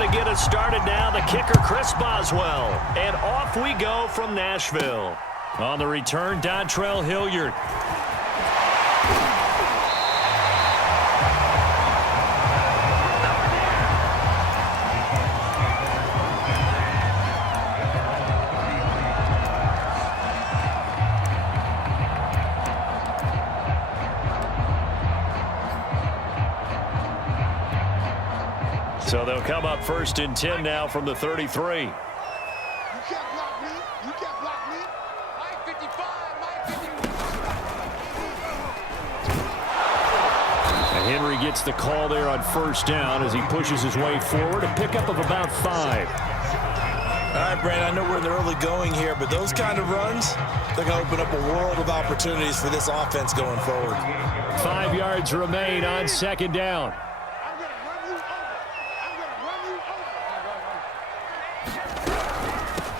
to get us started now, the kicker, Chris Boswell. And off we go from Nashville. On the return, Dontrell Hilliard. So they'll come up 1st and 10 now from the 33. You can't block me. You can't block me. Mike 55. Mike 55. And Henry gets the call there on 1st down as he pushes his way forward. A pickup of about 5. All right, Brandon, I know we're in the early going here, but those kind of runs, they're going to open up a world of opportunities for this offense going forward. 5 yards remain on 2nd down.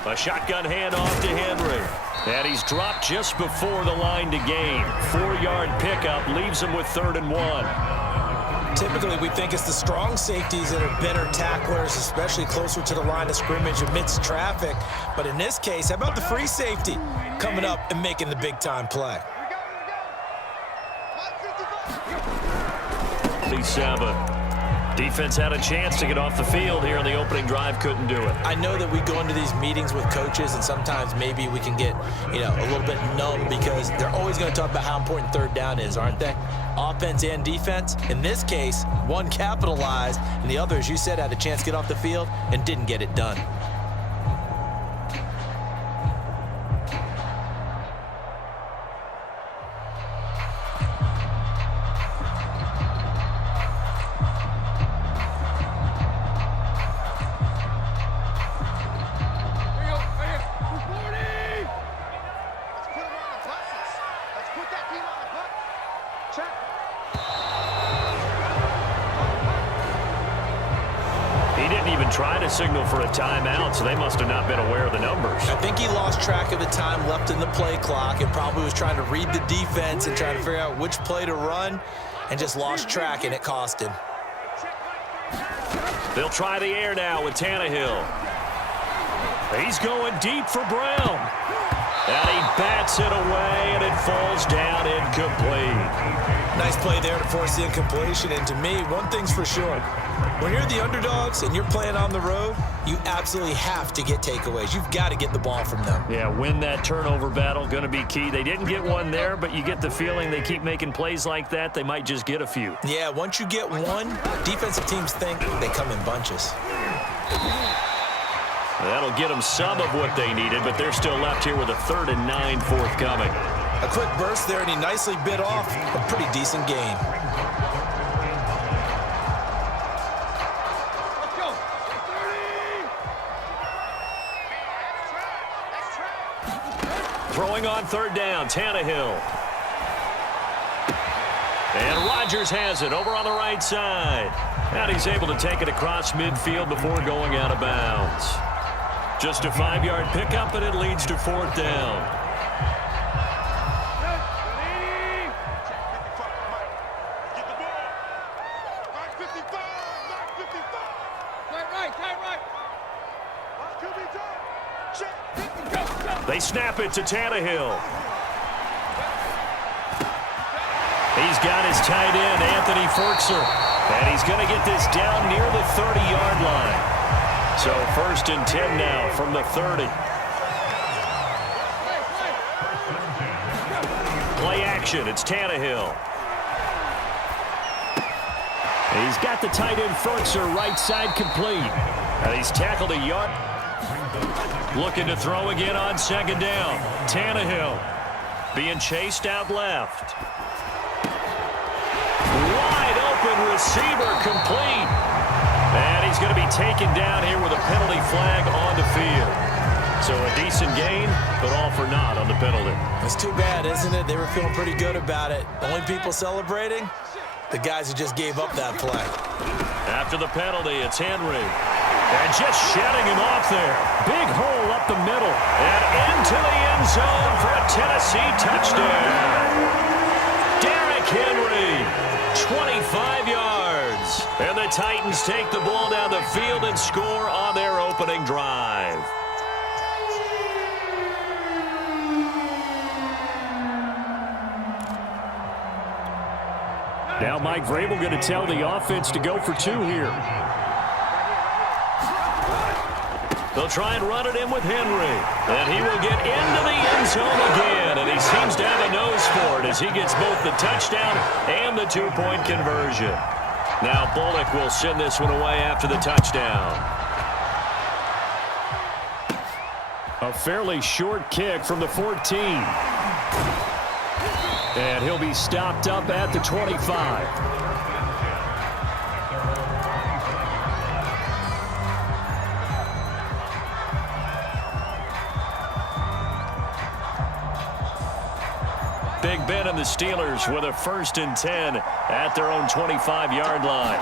A shotgun handoff to Henry. And he's dropped just before the line to gain. 4-yard pickup leaves him with 3rd and 1. Typically, we think it's the strong safeties that are better tacklers, especially closer to the line of scrimmage amidst traffic. But in this case, how about the free safety coming up and making the big-time play? 37. Defense had a chance to get off the field here in the opening drive, couldn't do it. I know that we go into these meetings with coaches, and sometimes maybe we can get, a little bit numb because they're always going to talk about how important 3rd down is, aren't they? Offense and defense. In this case, one capitalized, and the other, as you said, had a chance to get off the field and didn't get it done. Trying to signal for a timeout, so they must have not been aware of the numbers. I think he lost track of the time left in the play clock and probably was trying to read the defense and trying to figure out which play to run and just lost track, and it cost him. They'll try the air now with Tannehill. He's going deep for Brown. And he bats it away, and it falls down incomplete. Nice play there to force the incompletion, and to me, one thing's for sure. When you're the underdogs and you're playing on the road, you absolutely have to get takeaways. You've got to get the ball from them. Yeah, win that turnover battle, going to be key. They didn't get one there, but you get the feeling they keep making plays like that, they might just get a few. Yeah, once you get one, defensive teams think they come in bunches. That'll get them some of what they needed, but they're still left here with a 3rd and 9 forthcoming. A quick burst there, and he nicely bit off a pretty decent gain. Throwing on 3rd down, Tannehill. And Rodgers has it over on the right side. And he's able to take it across midfield before going out of bounds. Just a 5-yard pickup, and it leads to 4th down. They snap it to Tannehill. He's got his tight end, Anthony Ferkser. And he's going to get this down near the 30-yard line. So 1st and 10 now from the 30. Play action, it's Tannehill. He's got the tight end Ferkser right side complete. And he's tackled a yard. Looking to throw again on 2nd down. Tannehill being chased out left. Wide open receiver complete. And he's going to be taken down here with a penalty flag on the field. So a decent gain, but all for naught on the penalty. It's too bad, isn't it? They were feeling pretty good about it. The only people celebrating, the guys who just gave up that play. After the penalty, it's Henry. And just shedding him off there. Big hole up the middle. And into the end zone for a Tennessee touchdown. Derrick Henry, 25 yards. And the Titans take the ball down the field and score on their opening drive. Now Mike Vrabel going to tell the offense to go for 2 here. They'll try and run it in with Henry. And he will get into the end zone again. And he seems to have a nose for it as he gets both the touchdown and the 2-point conversion. Now Bullock will send this one away after the touchdown. A fairly short kick from the 14. And he'll be stopped up at the 25. Big Ben and the Steelers with a 1st and 10 at their own 25-yard line.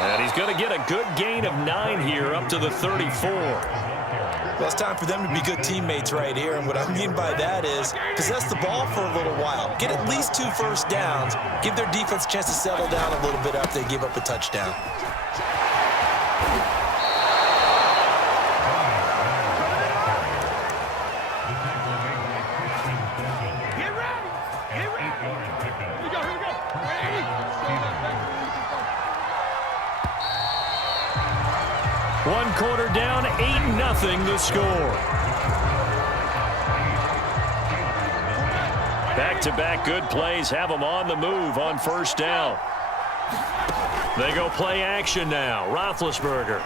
And he's going to get a good gain of 9 here up to the 34. Well, it's time for them to be good teammates right here, and what I mean by that is possess the ball for a little while. Get at least 2 first downs. Give their defense a chance to settle down a little bit after they give up a touchdown. One quarter down, 8-0 the score. Back-to-back good plays have them on the move on 1st down. They go play action now. Roethlisberger.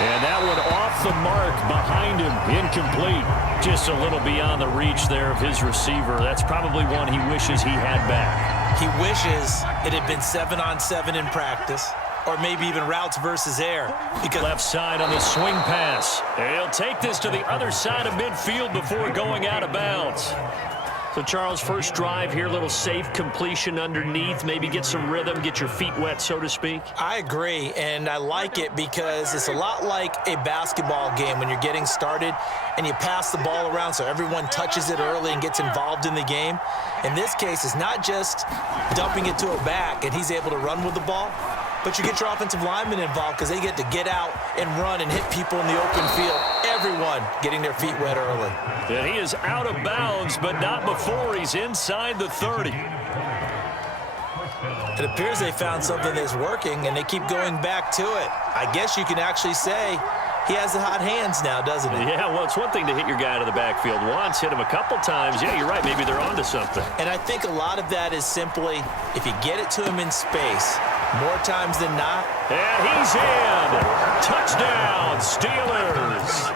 And that one off the mark behind him. Incomplete. Just a little beyond the reach there of his receiver. That's probably one he wishes he had back. He wishes it had been 7-on-7 in practice, or maybe even routes versus air. Because left side on the swing pass. He'll take this to the other side of midfield before going out of bounds. So, Charles, first drive here, little safe completion underneath. Maybe get some rhythm, get your feet wet, so to speak. I agree, and I like it because it's a lot like a basketball game when you're getting started and you pass the ball around so everyone touches it early and gets involved in the game. In this case, it's not just dumping it to a back and he's able to run with the ball, but you get your offensive linemen involved because they get to get out and run and hit people in the open field. Everyone getting their feet wet early. And he is out of bounds, but not before he's inside the 30. It appears they found something that's working, and they keep going back to it. I guess you can actually say he has the hot hands now, doesn't he? Yeah, well, it's one thing to hit your guy out of the backfield once, hit him a couple times. Yeah, you're right. Maybe they're onto something. And I think a lot of that is simply if you get it to him in space, more times than not. And he's in. Touchdown, Steelers.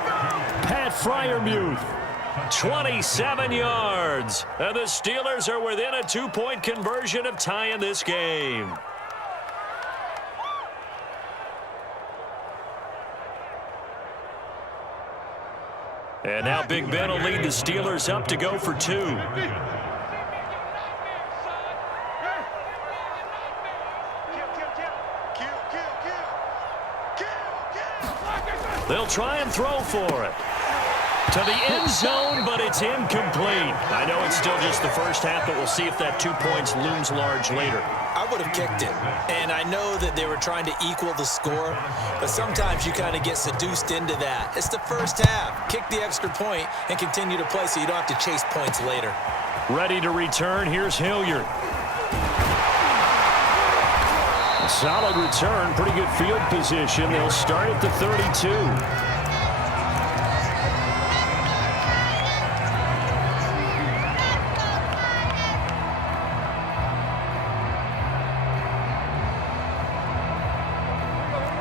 Pat Freiermuth, 27 yards. And the Steelers are within a 2-point conversion of tying this game. And now Big Ben will lead the Steelers up to go for 2. They'll try and throw for it. To the end zone, but it's incomplete. I know it's still just the first half, but we'll see if that 2 points looms large later. I would have kicked it. And I know that they were trying to equal the score, but sometimes you kind of get seduced into that. It's the first half. Kick the extra point and continue to play so you don't have to chase points later. Ready to return. Here's Hilliard. A solid return. Pretty good field position. They'll start at the 32.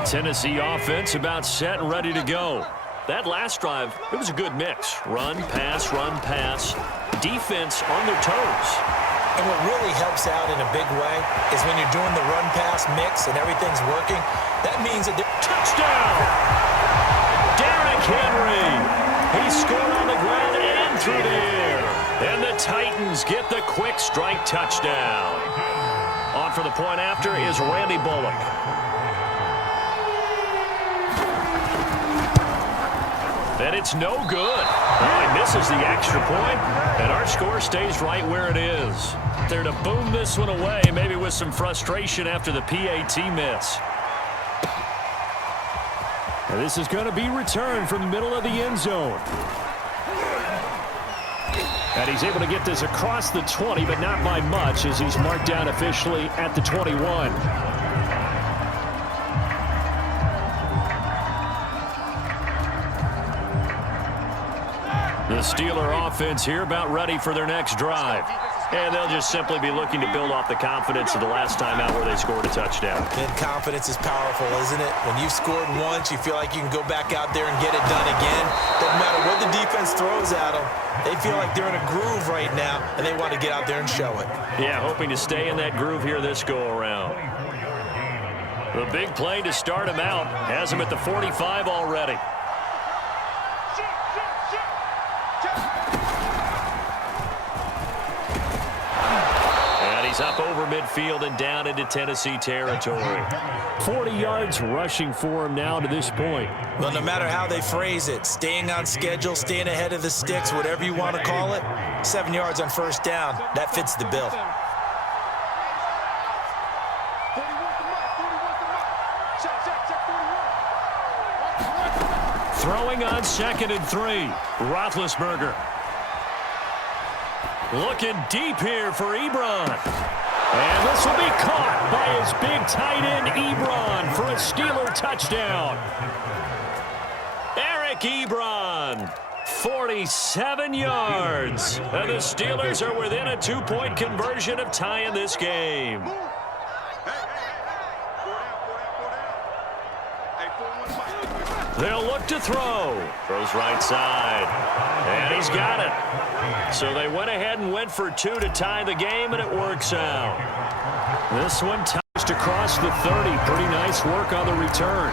Tennessee offense about set and ready to go. That last drive, it was a good mix. Run, pass, defense on their toes. And what really helps out in a big way is when you're doing the run-pass mix and everything's working, that means that they're... Touchdown! Derrick Henry! He scored on the ground and through the air. And the Titans get the quick strike touchdown. On for the point after is Randy Bullock. And it's no good. Oh, he misses the extra point, and our score stays right where it is. They're to boom this one away, maybe with some frustration after the PAT miss. And this is going to be returned from the middle of the end zone. And he's able to get this across the 20, but not by much, as he's marked down officially at the 21. The Steeler offense here about ready for their next drive. And they'll just simply be looking to build off the confidence of the last time out where they scored a touchdown. And confidence is powerful, isn't it? When you've scored once, you feel like you can go back out there and get it done again. Doesn't matter what the defense throws at them. They feel like they're in a groove right now, and they want to get out there and show it. Yeah, hoping to stay in that groove here this go-around. The big play to start him out has him at the 45 already. He's up over midfield and down into Tennessee territory. 40 yards rushing for him now to this point. Well, no matter how they phrase it, staying on schedule, staying ahead of the sticks, whatever you want to call it, 7 yards on first down, that fits the bill. Throwing on 2nd and 3. Roethlisberger. Looking deep here for Ebron. And this will be caught by his big tight end, Ebron, for a Steeler touchdown. Eric Ebron, 47 yards. And the Steelers are within a 2-point conversion of tying this game. They'll look to throw. Throws right side. And he's got it. So they went ahead and went for 2 to tie the game, and it works out. This one touched across the 30. Pretty nice work on the return.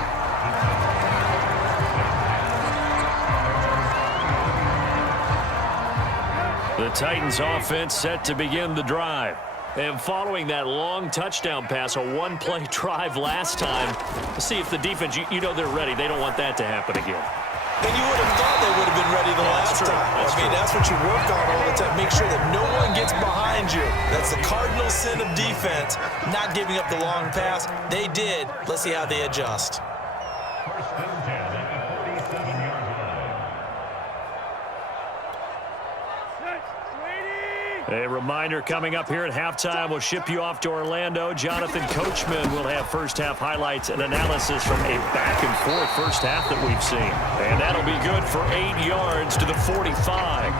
The Titans offense set to begin the drive. And following that long touchdown pass, a one-play drive last time, see if the defense, you know they're ready. They don't want that to happen again. And you would have thought they would have been ready the last time. That's what you work on all the time. Make sure that no one gets behind you. That's the cardinal sin of defense, not giving up the long pass. They did. Let's see how they adjust. A reminder coming up here at halftime. We'll ship you off to Orlando. Jonathan Coachman will have first-half highlights and analysis from a back-and-forth first half that we've seen. And that'll be good for 8 yards to the 45.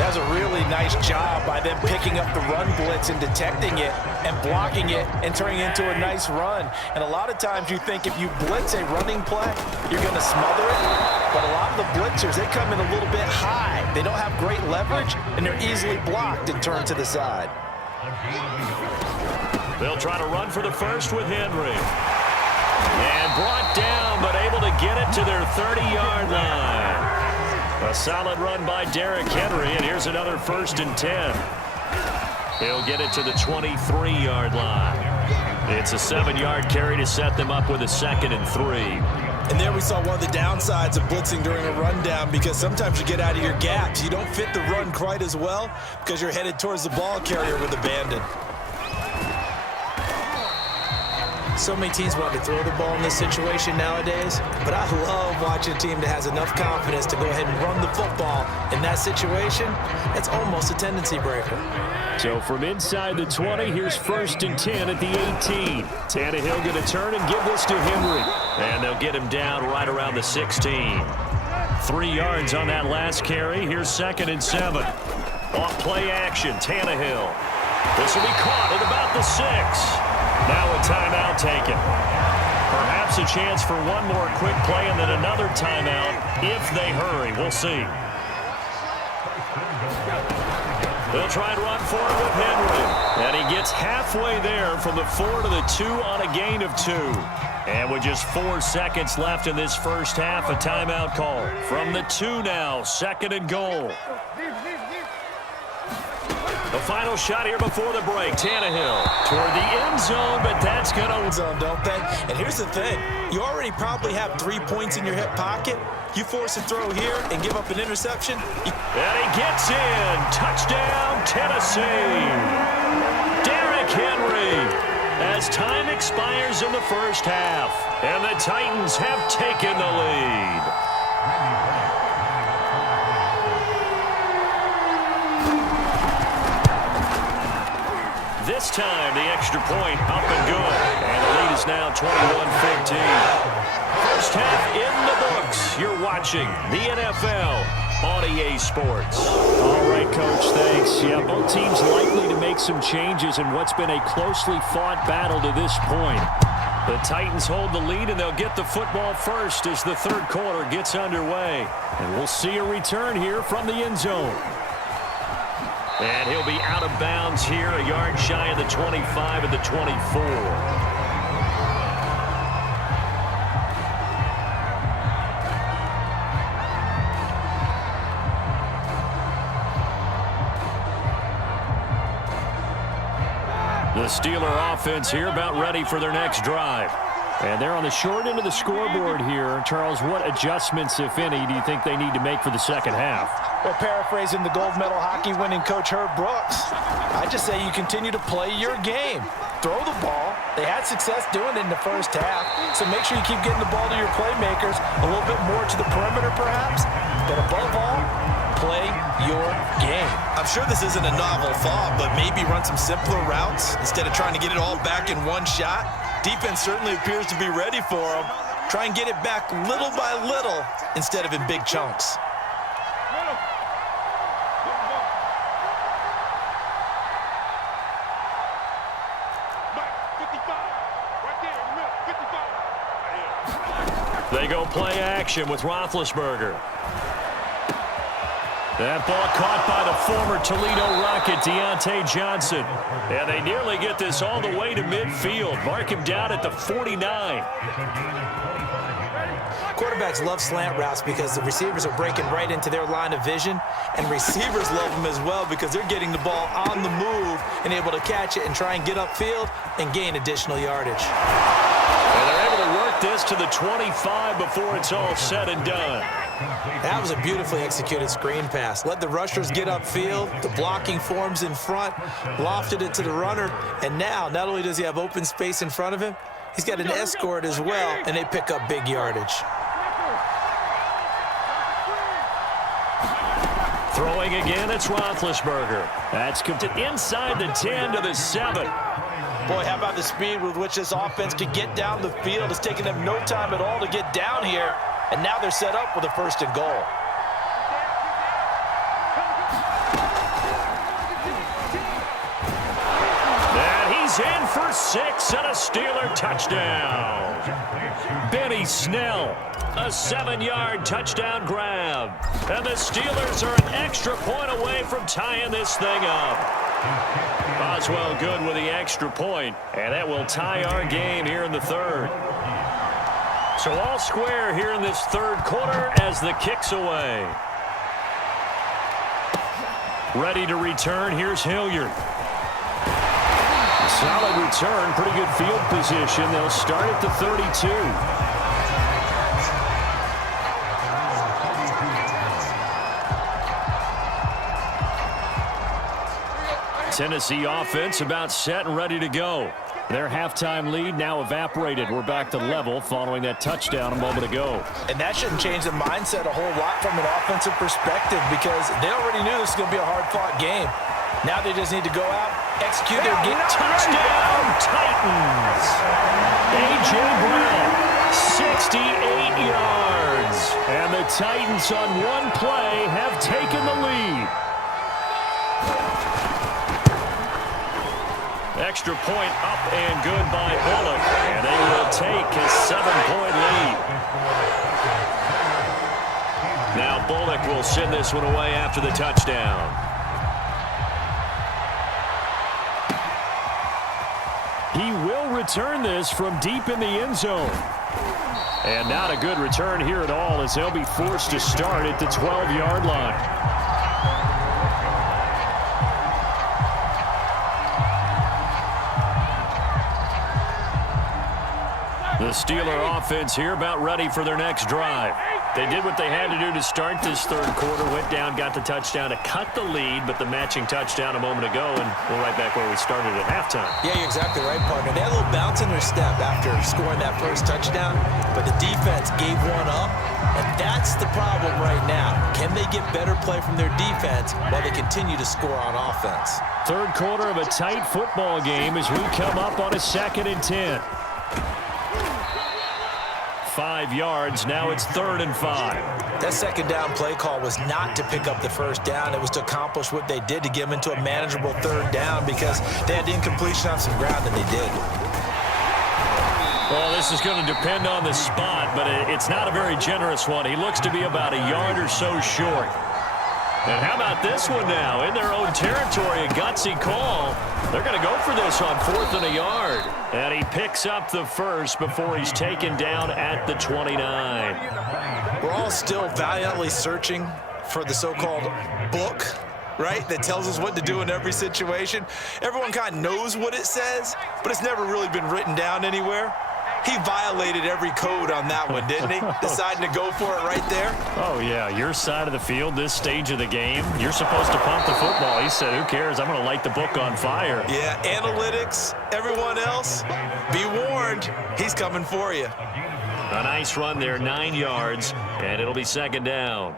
That was a really nice job by them picking up the run blitz and detecting it and blocking it and turning it into a nice run. And a lot of times you think if you blitz a running play, you're going to smother it. But a lot of the blitzers, they come in a little bit high. They don't have great leverage, and they're easily blocked and turned to the side. They'll try to run for the first with Henry. And brought down, but able to get it to their 30-yard line. A solid run by Derrick Henry, and here's another 1st and 10. He'll get it to the 23-yard line. It's a 7-yard carry to set them up with a 2nd and 3. And there we saw one of the downsides of blitzing during a rundown, because sometimes you get out of your gaps. You don't fit the run quite as well because you're headed towards the ball carrier with abandon. So many teams want to throw the ball in this situation nowadays, but I love watching a team that has enough confidence to go ahead and run the football in that situation. That's almost a tendency breaker. So from inside the 20, here's 1st and 10 at the 18. Tannehill going to turn and give this to Henry. And they'll get him down right around the 16. 3 yards on that last carry. Here's 2nd and 7. Off play action, Tannehill. This will be caught at about the 6. Now a timeout taken. Perhaps a chance for one more quick play and then another timeout if they hurry. We'll see. They'll try and run for it with Henry. And he gets halfway there from the 4 to the 2 on a gain of 2. And with just 4 seconds left in this first half, a timeout call. From the 2 now, 2nd and goal. A final shot here before the break. Tannehill toward the end zone, but that's going to zone, don't they? And here's the thing. You already probably have 3 points in your hip pocket. You force a throw here and give up an interception. And he gets in. Touchdown, Tennessee. Derrick Henry. As time expires in the first half, and the Titans have taken the lead. This time, the extra point up and good. And the lead is now 21-15. First half in the books. You're watching the NFL on EA Sports. All right, Coach, thanks. Yeah, both teams likely to make some changes in what's been a closely fought battle to this point. The Titans hold the lead, and they'll get the football first as the third quarter gets underway. And we'll see a return here from the end zone. And he'll be out of bounds here, a yard shy of the 25 at the 24. The Steeler offense here about ready for their next drive. And they're on the short end of the scoreboard here. Charles, what adjustments, if any, do you think they need to make for the second half? Well, paraphrasing the gold medal hockey winning coach Herb Brooks, I just say you continue to play your game. Throw the ball. They had success doing it in the first half, so make sure you keep getting the ball to your playmakers, a little bit more to the perimeter perhaps, but above all, play your game. I'm sure this isn't a novel thought, but maybe run some simpler routes instead of trying to get it all back in one shot. Defense certainly appears to be ready for them. Try and get it back little by little instead of in big chunks. They go play action with Roethlisberger. That ball caught by the former Toledo Rocket, Deontay Johnson. And they nearly get this all the way to midfield. Mark him down at the 49. Quarterbacks love slant routes because the receivers are breaking right into their line of vision, and receivers love them as well because they're getting the ball on the move and able to catch it and try and get upfield and gain additional yardage. And they're able to work this to the 25 before it's all said and done. That was a beautifully executed screen pass. Let the rushers get upfield. The blocking forms in front. Lofted it to the runner. And now, not only does he have open space in front of him, he's got an escort as well, and they pick up big yardage. Throwing again, it's Roethlisberger. That's inside the 10 to the 7. Boy, how about the speed with which this offense can get down the field? It's taken them no time at all to get down here. And now they're set up with a 1st and goal. And he's in for 6 and a Steeler touchdown. Benny Snell, a 7-yard touchdown grab. And the Steelers are an extra point away from tying this thing up. Boswell good with the extra point, and that will tie our game here in the third. So all square here in this third quarter as the kick's away. Ready to return, here's Hilliard. Solid return, pretty good field position. They'll start at the 32. Tennessee offense about set and ready to go. Their halftime lead now evaporated. We're back to level following that touchdown a moment ago. And that shouldn't change the mindset a whole lot from an offensive perspective because they already knew this was going to be a hard-fought game. Now they just need to go out, execute their game. Touchdown, Titans! A.J. Brown, 68 yards. And the Titans on one play have taken the lead. Extra point up and good by Bullock. And they will take a 7-point lead. Now Bullock will send this one away after the touchdown. He will return this from deep in the end zone. And not a good return here at all as they'll be forced to start at the 12-yard line. The Steeler offense here about ready for their next drive. They did what they had to do to start this third quarter, went down, got the touchdown to cut the lead, but the matching touchdown a moment ago, and we're right back where we started at halftime. Yeah, you're exactly right, partner. They had a little bounce in their step after scoring that first touchdown, but the defense gave one up, and that's the problem right now. Can they get better play from their defense while they continue to score on offense? Third quarter of a tight football game as we come up on a 2nd and 10. 5 yards. Now it's 3rd and 5. That second down play call was not to pick up the first down. It was to accomplish what they did, to get them into a manageable 3rd down, because they had incompletion on some ground, and they did. Well, this is going to depend on the spot, but it's not a very generous one. He looks to be about a yard or so short. And how about this one now? In their own territory, a gutsy call. They're going to go for this on 4th and a yard. And he picks up the first before he's taken down at the 29. We're all still valiantly searching for the so-called book, right, that tells us what to do in every situation. Everyone kind of knows what it says, but it's never really been written down anywhere. He violated every code on that one, didn't he? Deciding to go for it right there. Oh, yeah, your side of the field, this stage of the game, you're supposed to pump the football. He said, who cares? I'm going to light the book on fire. Yeah, analytics, everyone else, be warned, he's coming for you. A nice run there, 9 yards, and it'll be 2nd down.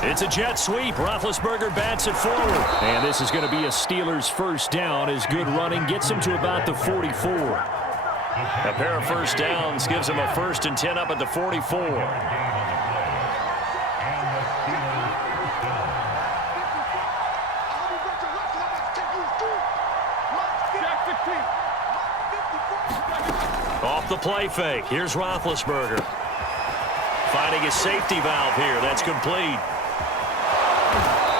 It's a jet sweep. Roethlisberger bats it forward. And this is going to be a Steelers first down as good running gets them to about the 44. A pair of first downs gives them a 1st and 10 up at the 44. Off the play fake. Here's Roethlisberger. Finding his safety valve here. That's complete.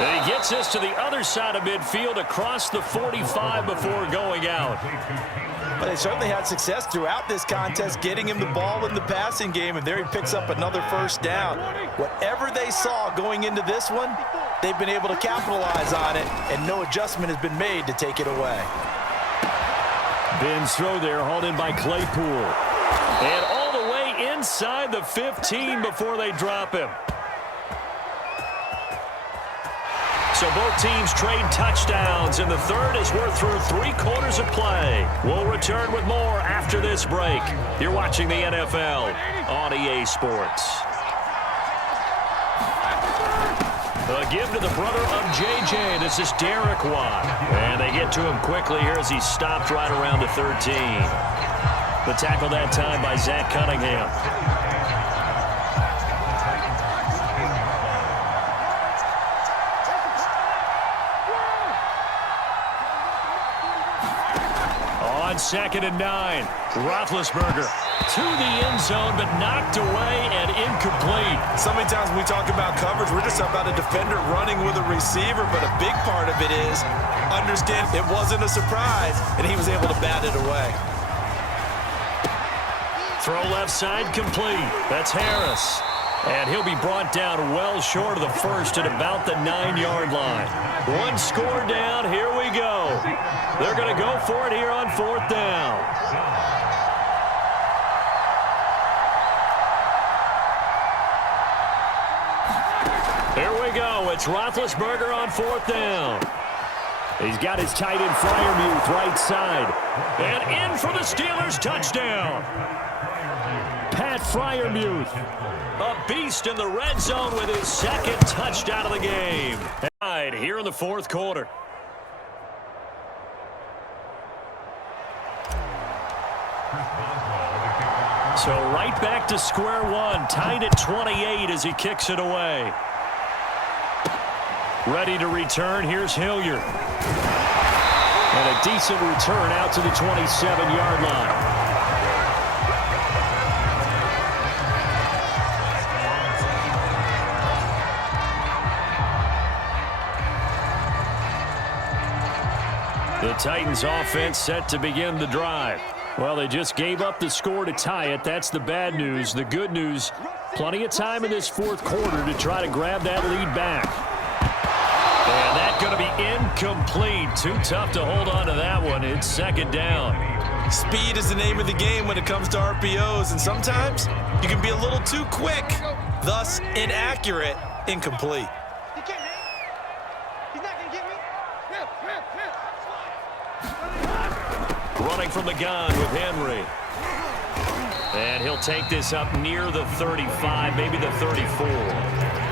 And he gets this to the other side of midfield across the 45 before going out. But they certainly had success throughout this contest, getting him the ball in the passing game, and there he picks up another first down. Whatever they saw going into this one, they've been able to capitalize on it, and no adjustment has been made to take it away. Ben's throw there, hauled in by Claypool. And all the way inside the 15 before they drop him. So both teams trade touchdowns, and the third as we're through 3 quarters of play. We'll return with more after this break. You're watching the NFL on EA Sports. A give to the brother of JJ. This is Derek Watt. And they get to him quickly here as he stopped right around the 13. The tackle that time by Zach Cunningham. On 2nd and 9, Roethlisberger to the end zone, but knocked away and incomplete. So many times when we talk about coverage, we're just about a defender running with a receiver, but a big part of it is understand it wasn't a surprise, and he was able to bat it away. Throw left side complete. That's Harris. And he'll be brought down well short of the first at about the 9-yard line. One score down. Here we go. They're going to go for it here on 4th down. Here we go. It's Roethlisberger on 4th down. He's got his tight end Freiermuth right side. And in for the Steelers touchdown. Pat Freiermuth. A beast in the red zone with his 2nd touchdown of the game. Right here in the 4th quarter. So right back to square one, tied at 28 as he kicks it away. Ready to return, here's Hilliard. And a decent return out to the 27-yard line. The Titans offense set to begin the drive. Well, they just gave up the score to tie it. That's the bad news. The good news, Plenty of time in this fourth quarter to try to grab that lead back. And that's going to be incomplete. Too tough to hold on to that one. It's second down. Speed is the name of the game when it comes to RPOs, and sometimes you can be a little too quick, thus inaccurate, incomplete. He can't hit. He's not going to get me. Running from the gun with Henry. And he'll take this up near the 35, maybe the 34.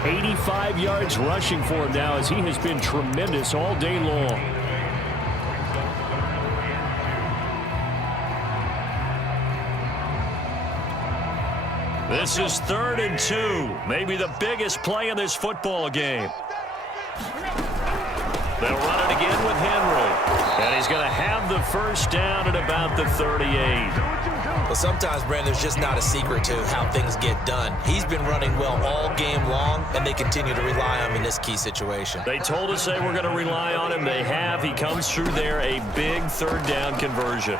85 yards rushing for him now as he has been tremendous all day long. This is 3rd and 2, maybe the biggest play in this football game. They'll run it again with Henry. And he's going to have the first down at about the 38. Well, sometimes, Brandon, there's just not a secret to how things get done. He's been running well all game long, and they continue to rely on him in this key situation. They told us they were going to rely on him. They have. He comes through there, a big 3rd down conversion.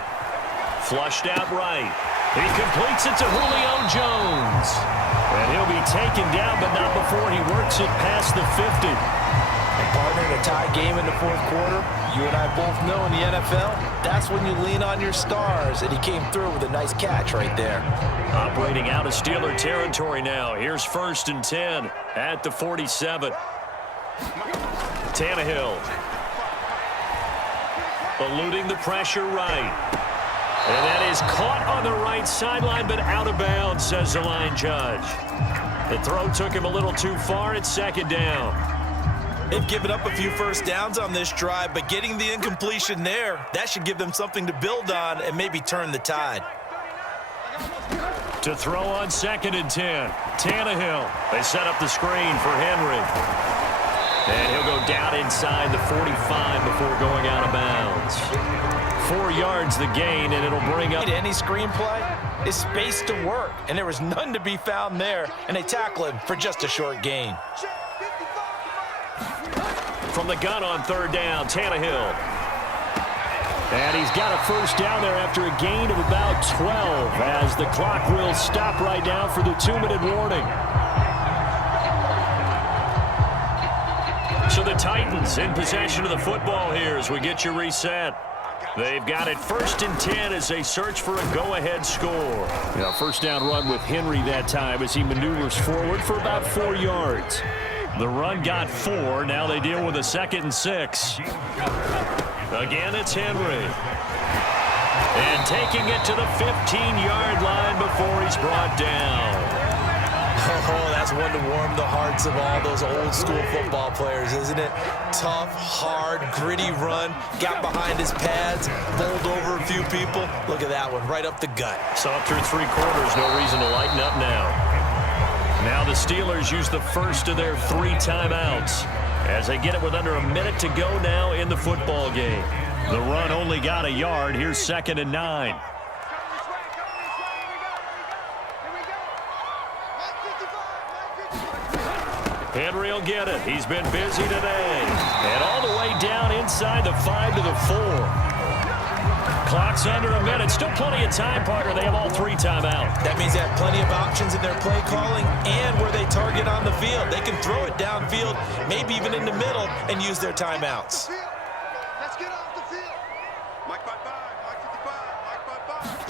Flushed out right. He completes it to Julio Jones. And he'll be taken down, but not before he works it past the 50. And partner, in a tie game in the fourth quarter, you and I both know in the NFL, that's when you lean on your stars, and he came through with a nice catch right there. Operating out of Steeler territory now. Here's 1st and 10 at the 47. Tannehill. Eluding the pressure right. And that is caught on the right sideline, but out of bounds, says the line judge. The throw took him a little too far. It's 2nd down. They've given up a few first downs on this drive, but getting the incompletion there, that should give them something to build on and maybe turn the tide. To throw on 2nd and 10. Tannehill. They set up the screen for Henry. And he'll go down inside the 45 before going out of bounds. 4 yards the gain, and it'll bring up. Any screenplay is space to work, and there was none to be found there, and they tackle him for just a short gain. From the gun on 3rd down, Tannehill. And he's got a first down there after a gain of about 12 as the clock will stop right now for the 2-minute warning. So the Titans in possession of the football here as we get you reset. They've got it 1st and 10 as they search for a go-ahead score. First down run with Henry that time as he maneuvers forward for about 4 yards. The run got 4. Now they deal with a 2nd and 6. Again, it's Henry. And taking it to the 15-yard line before he's brought down. Oh, that's one to warm the hearts of all those old-school football players, isn't it? Tough, hard, gritty run. Got behind his pads, bowled over a few people. Look at that one, right up the gut. Saw through 3 quarters. No reason to lighten up now. Now the Steelers use the first of their 3 timeouts as they get it with under a minute to go now in the football game. The run only got a yard. Here's 2nd and 9. Henry will get it. He's been busy today. And all the way down inside the 5 to the 4. Clock's under a minute. Still plenty of time, partner. They have all 3 timeouts. That means they have plenty of options in their play calling and where they target on the field. They can throw it downfield, maybe even in the middle, and use their timeouts. Let's get off the field. Mike 55, Mike 55, Mike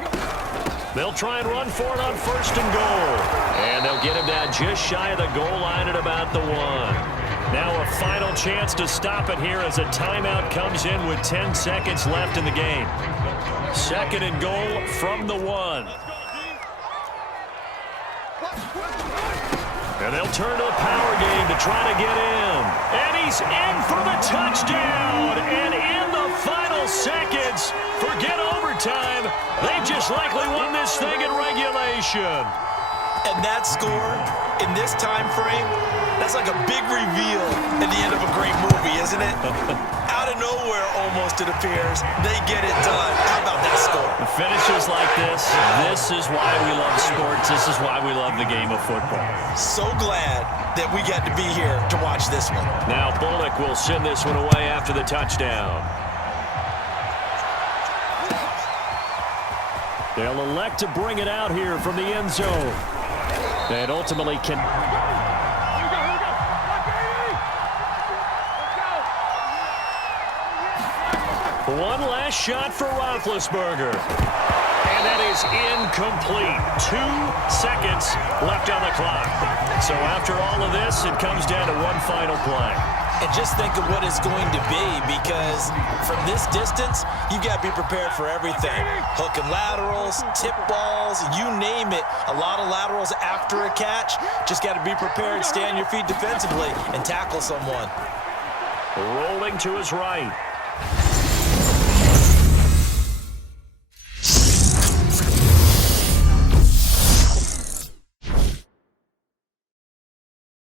55. They'll try and run for it on 1st and goal. And they'll get him down just shy of the goal line at about the 1. Now a final chance to stop it here as a timeout comes in with 10 seconds left in the game. 2nd and goal from the 1. And they'll turn to the power game to try to get in. And he's in for the touchdown. And in the final seconds, forget overtime. They've just likely won this thing in regulation. And that score in this time frame, that's like a big reveal at the end of a great movie, isn't it? Out of nowhere, almost, it appears, they get it done. How about that score? The finishes like this is why we love sports. This is why we love the game of football. So glad that we got to be here to watch this one. Now Bullock will send this one away after the touchdown. They'll elect to bring it out here from the end zone. That ultimately can... One last shot for Roethlisberger. And that is incomplete. 2 seconds left on the clock. So after all of this, it comes down to one final play. And just think of what it's going to be, because from this distance, you've got to be prepared for everything. Hook and laterals, tip balls, you name it. A lot of laterals after a catch. Just got to be prepared, stay on your feet defensively, and tackle someone. Rolling to his right.